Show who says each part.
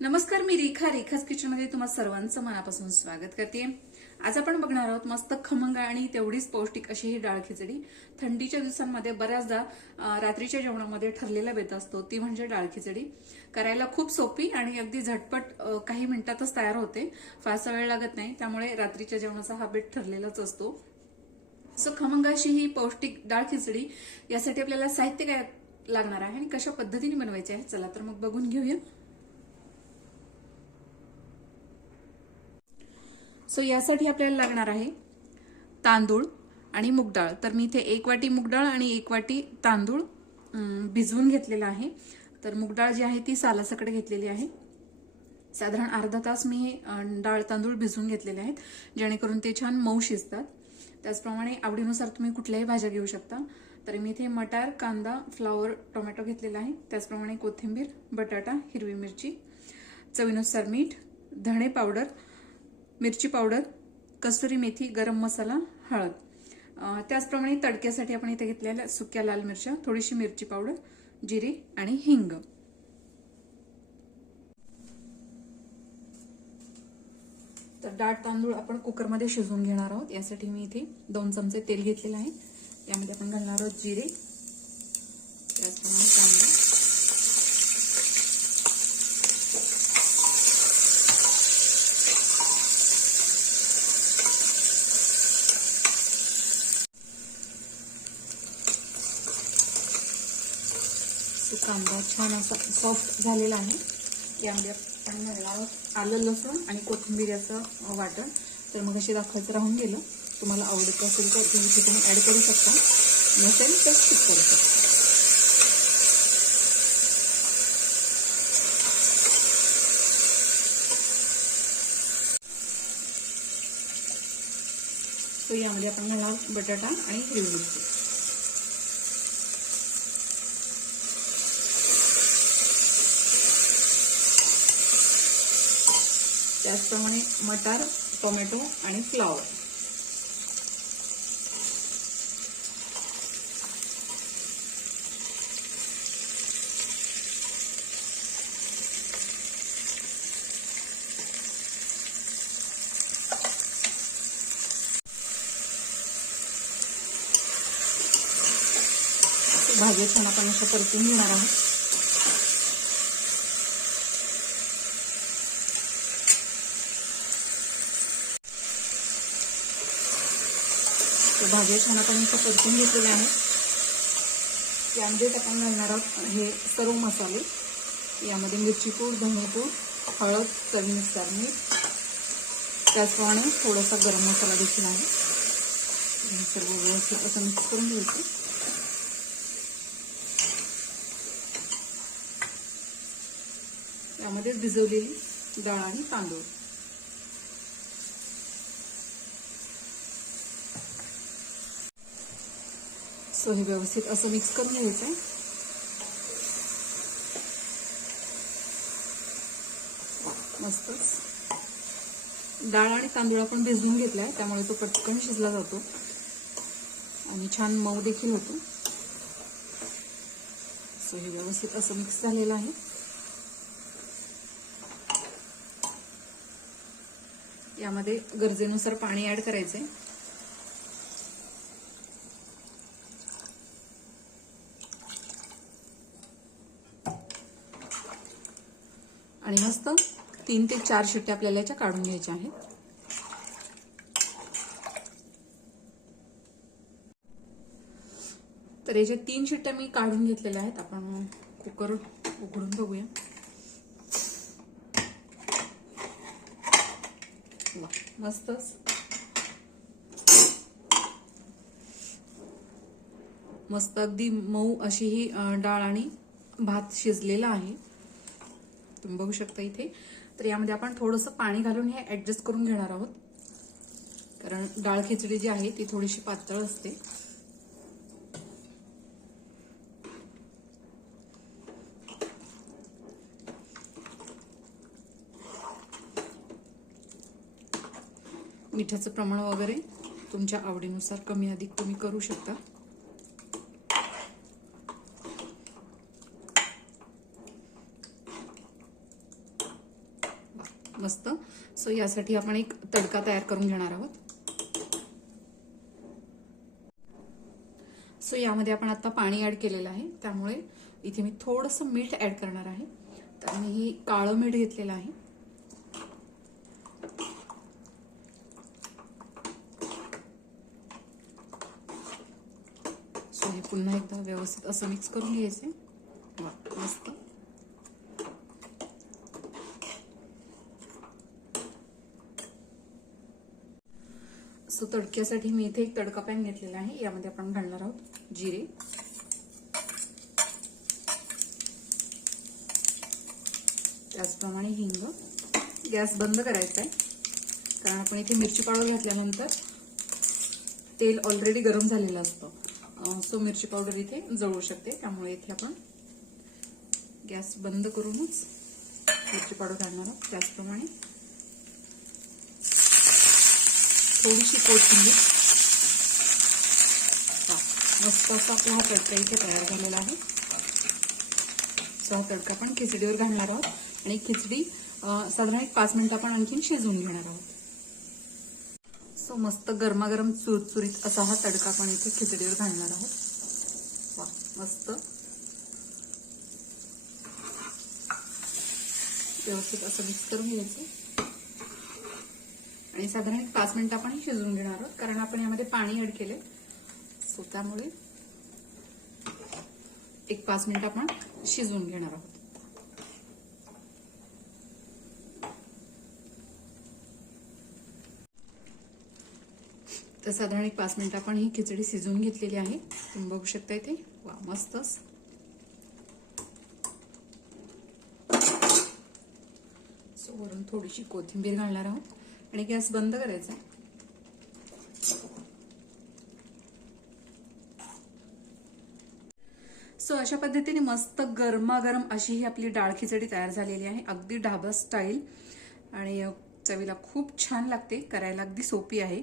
Speaker 1: नमस्कार मी रेखा. रेखाच किचनमध्ये तुम्हा सर्वांचं मनापासून स्वागत करते आज आपण बघणार आहोत मस्त खमंग आणि तेवढीच पौष्टिक अशी ही डाळ खिचडी. थंडीच्या दिवसांमध्ये बऱ्याचदा रात्रीच्या जेवणामध्ये ठरलेला बेत असतो ती म्हणजे डाळ खिचडी. करायला खूप सोपी आणि अगदी झटपट काही मिनिटातच तयार होते. फारसा वेळ लागत नाही त्यामुळे रात्रीच्या जेवणाचा हा बेत ठरलेलाच असतो. सो खमंग अशी ही पौष्टिक डाळ खिचडी यासाठी आपल्याला साहित्य काय लागणार आहे आणि कशा पद्धतीने बनवायचे आहे चला तर मग बघून घेऊया. सो यासाठी आपल्याला लागणार आहे तांदूळ आणि मुगडाळ तर मी इथे एक वाटी मुगडाळ आणि एक वाटी तांदूळ भिजवून घेतलेला आहे. तर मुगडाळ जी आहे ती सालासकडे घेतलेली आहे. साधारण अर्धा तास मी हे डाळ तांदूळ भिजवून घेतलेले आहेत जेणेकरून ते छान मऊ शिजतात. त्याचप्रमाणे आवडीनुसार तुम्ही कुठल्याही भाज्या घेऊ शकता. तर मी इथे मटार कांदा फ्लावर टोमॅटो घेतलेला आहे. त्याचप्रमाणे कोथिंबीर बटाटा हिरवी मिरची चवीनुसार मीठ धणे पावडर मिरची पावडर कसुरी मेथी गरम मसाला हळद. त्याचप्रमाणे तडक्यासाठी आपण इथे घेतलेल्या सुक्या लाल मिरच्या थोडीशी मिरची पावडर जिरे आणि हिंग. तर डाळ तांदूळ आपण कुकरमध्ये शिजवून घेणार आहोत. यासाठी मी इथे दोन चमचे तेल घेतलेलं आहे. त्यामध्ये आपण घालणार आहोत जिरे त्याचप्रमाणे कांदा तो कांदा छान असा सॉफ्ट झालेला आहे. यामध्ये आपण घालणार आलं लसूण आणि कोथिंबीर याचं वाटण. तर मग अशी दाखवायचं राहून गेलं. तुम्हाला आवडत असेल तर तुम्ही ते तुम्ही ॲड करू शकता. नसेल तर स्किप करू शकता. तो यामध्ये आपण घालणार बटाटा आणि हिरवी मिरची. त्याचप्रमाणे मटार टोमॅटो आणि फ्लावर. भाजी छान आपण अशा परतून घेणार आहोत. तर भाज्या छान आपण इथं परतून घेतलेल्या आहेत यामध्येच म्हणजे आपण घालणार आहोत हे सर्व मसाले. यामध्ये मिरचीपूर धनेपूड हळद चवीनुसार मीठ. त्याचप्रमाणे थोडासा गरम मसाला देखील आहे. हे सर्व व्यवस्थित असं मिक्स करून घ्यायचं. यामध्ये भिजवलेली डाळ आणि तांदूळ. सो हे व्यवस्थित असं मिक्स करून घ्यायचं आहे. मस्तच. डाळ आणि तांदूळ आपण भिजवून घेतला आहे त्यामुळे तो पटकन शिजला जातो. आणि छान मऊ देखील होतो. सो हे व्यवस्थित असं मिक्स झालेलं आहे. यामध्ये गरजेनुसार पाणी ऍड करायचंय. आहे मस्त तीन ते चार शिट्ट्या आपल्याला याच्या काढून घ्यायच्या आहेत. तर याच्या तीन शिट्ट्या मी काढून घेतलेल्या आहेत आपण कुकर उघडून बघूया. मस्तच मस्त. अगदी मऊ अशी ही डाळ आणि भात शिजलेला आहे. तुम्ही बघू शकता इथे. तर यामध्ये आपण थोडंसं पाणी घालून हे ॲडजस्ट करून घेणार आहोत. कारण डाळ खिचडी जी आहे ती थोडीशी पातळ असते. मिठाचं प्रमाण वगैरे तुमच्या आवडीनुसार कमी अधिक तुम्ही करू शकता. मस्त. सो यासाठी आपण एक तडका तयार करून घेणार आहोत. सो यामध्ये आपण आता पाणी ऍड केलेलं आहे. त्यामुळे इथे मी थोडंसं मीठ ऍड करणार आहे. तर मी ही काळं मीठ घेतलेलं आहे. सो हे पुन्हा एकदा व्यवस्थित असं मिक्स करून घ्यायचं मस्त. सो तडक्यासाठी मी इथे एक तडका पॅन घेतलेला आहे. यामध्ये आपण घालणार आहोत जिरे. त्याचप्रमाणे हिंग. गॅस बंद करायचा आहे कारण आपण इथे मिरची पावडर घातल्यानंतर तेल ऑलरेडी गरम झालेलं असतं. सो मिरची पावडर इथे जळू शकते. त्यामुळे इथे आपण गॅस बंद करूनच मिरची पावडर घालणार आहोत. त्याचप्रमाणे थोडीशी कोथिंबीर. मस्त असा आपला तडका इथे तयार झालेला आहे. सो हा तडका आपण खिचडीवर घालणार आहोत आणि खिचडी साधारण एक पाच मिनिटं आपण आणखीन शिजवून घेणार आहोत. सो मस्त गरमागरम चुरचुरीत असा हा तडका आपण इथे खिचडीवर घालणार आहोत. वा मस्त. व्यवस्थित असं मिक्स करून घ्यायचं. आणि साधारण एक पाच मिनिटं आपण शिजवून घेणार आहोत कारण आपण यामध्ये पाणी ऍड केले सो त्यामुळे एक पाच मिनिट आपण शिजवून घेणार आहोत. तर साधारण एक पाच मिनिटं आपण ही खिचडी शिजवून घेतलेली आहे. तुम्ही बघू शकता इथे वा मस्तच. सो वरून थोडीशी कोथिंबीर घालणार आहोत. आणि गॅस बंद करायचा. सो अशा पद्धतीने मस्त गरमागरम अशी ही आपली डाळ खिचडी तयार झालेली आहे. अगदी ढाबा स्टाईल आणि चवीला खूप छान लागते. करायला अगदी सोपी आहे.